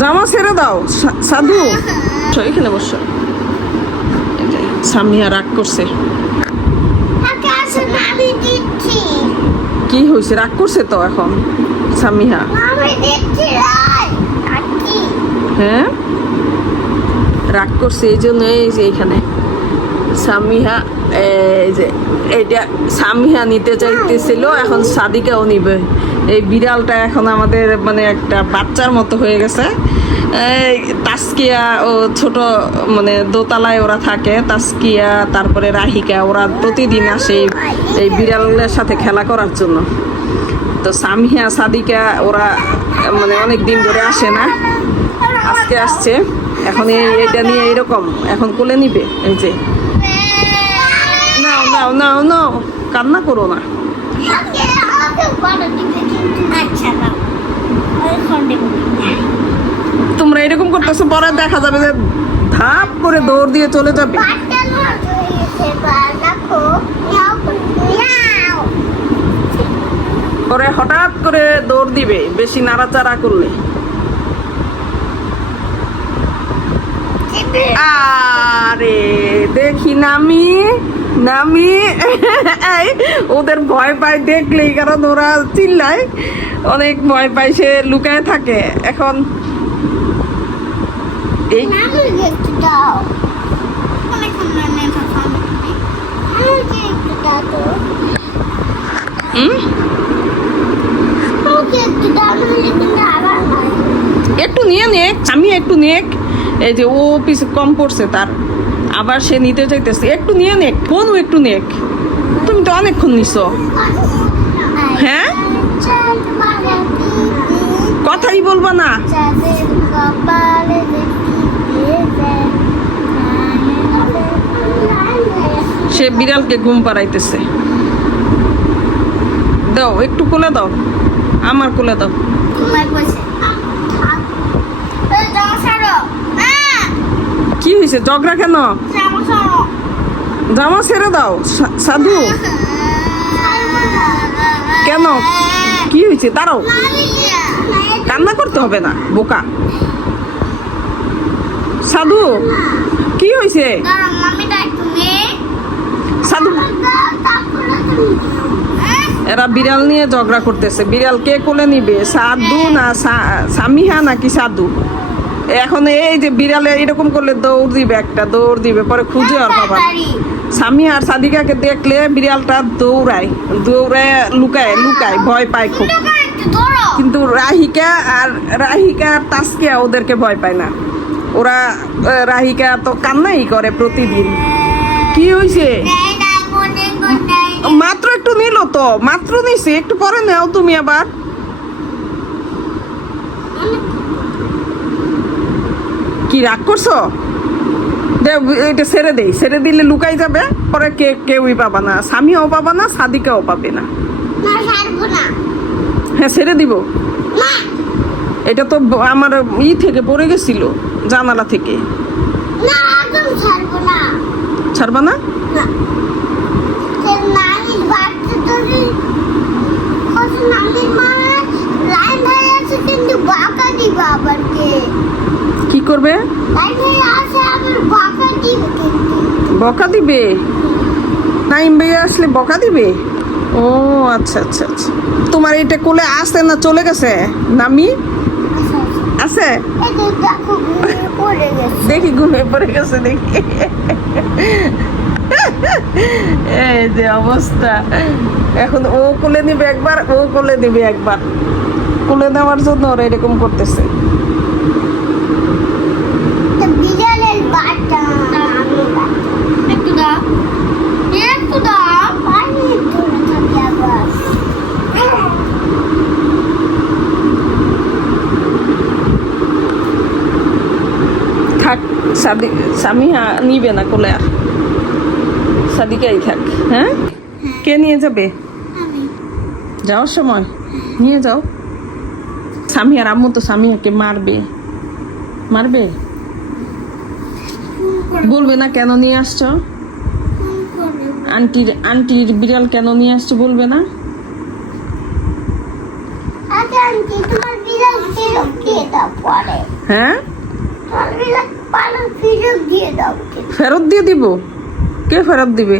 জামা ছেড়ে দাও সাধু। এখানে বসো। সামিয়া রাগ করছে। কি হয়েছে রাগ করছে তো এখন সামিহা হ্যাঁ? রাগ করছে এই জন্য এই যে এখানে। সামিহা এই যে এইটা সামিহা নিতে চাইতেছিল এখন সাদিকাও নিবে। এই বিড়ালটা এখন আমাদের মানে একটা বাচ্চার মতো হয়ে গেছে। তাস্কিয়া ও ছোট মানে দোতলায় ওরা থাকে, তাস্কিয়া, তারপরে রাহিকা, ওরা প্রতিদিন আসে এই- বিড়ালের সাথে খেলা করার জন্য। তো সামিয়া সাদিকা, ওরা মানে অনেক দিন ধরে আসে না। আজকে আসছে। এখন এটা নিয়ে এরকম। এখন কোলে নিবে। এই যে। নাও নাও নাও নাও। কান্না করো না। তোমরা এরকম করতেছো, পরে দেখা যাবে যে ধাপ করে দৌড় দিয়ে চলে যাবে। পরে হঠাৎ করে দৌড় দিবে, বেশি নাড়াচাড়া করলে। আরে, দেখি নামি নামি। এই, ওদের ভয় পায় দেখলেই কারণ ওরা চিল্লায়। অনেক ভয় পায় সে লুকায় থাকে। এখন একটু নিয়ে নেক আমি একটু নেক এই যে ও পিছে কম পড়ছে তার। আবার সে নিতে চাইতেছে, একটু নিয়ে নেক বোনও একটু নেক। তুমি তো অনেকক্ষণ নিছো। হ্যাঁ? কথাই বলব না। সে বিড়ালকে ঘুম পাড়াইতেছে। দাও, একটু কোলে দাও। আমার কোলে দাও। হয়েছে? ঝগড়া কেন? জামা ছেড়ে দাও সাধু। কেন? কি হয়েছে? দাঁড়াও। কান্না করতে হবে না, বোকা। সাধু, কি হয়েছে? সাধু। এরা বিড়াল নিয়ে ঝগড়া করতেছে। বিড়াল কে কোলে নিবে? সাধু না সামিহা নাকি সাধু? এখন এই যে বিড়ালে এরকম করলে দৌড় দিবে একটা দৌড় দিবে পরে খুঁজে আর বাবা স্বামী আর সাদিকাকে দেখলে বিড়ালটা দৌড়ায় দৌড়ায় লুকায় লুকায় ভয় পায় খুব। কিন্তু রাহিকা আর রাহিকা আর তাসকিয়া ওদেরকে ভয় পায় না। ওরা রাহিকা তো কান্নাই করে প্রতিদিন। কি হয়েছে মাত্র একটু নিল তো মাত্র নিছে একটু পরে নাও তুমি আবার। কি রাগ করছ? এটা ছেড়ে দেই। ছেড়ে দিলে লুকাই যাবে। পরে কে কেউই পাবা না। স্বামীও পাবা না সাদিকাও পাবে না। হ্যাঁ ছেড়ে দিব। এটা তো আমার ই থেকে পড়ে গেছিল জানালা থেকে। ছাড়বা না কিন্তু বাঁকা দিবা আবার কে কি করবে? বাঁকা দিবে? দিবে নাইম ভাইয়া আসলে বকা দিবে? ও আচ্ছা আচ্ছা আচ্ছা। তোমার এটা কোলে আসে না, চলে গেছে? নামি? আছে? দেখো, ঘুমিয়ে পড়ে গেছে দেখি। এই যে অবস্থা। এখন ও কোলে নিবে একবার, ও কোলে নিবে একবার। কোলে নেওয়ার জন্য ওরা এরকম করতেছে তো বিড়ালের বাচ্চা আমি বাচ্চা একটু দাও একটু দাও পানি ধরে থাকে আবার থাক সাদি স্বামী নিবে না কোলে আর। সাদিকাই থাক হ্যাঁ? কে নিয়ে যাবে? যাওয়ার সময়? নিয়ে যাও। স্বামী আর আম্মু তো স্বামীকে মারবে। মারবে? বলবে না কেন নিয়ে আসছো? আন্টির আন্টির বিড়াল কেন নিয়ে আসছো বলবে না? আচ্ছা হ্যাঁ? ফেরত দিয়ে দিব? কে ফেরত দিবে?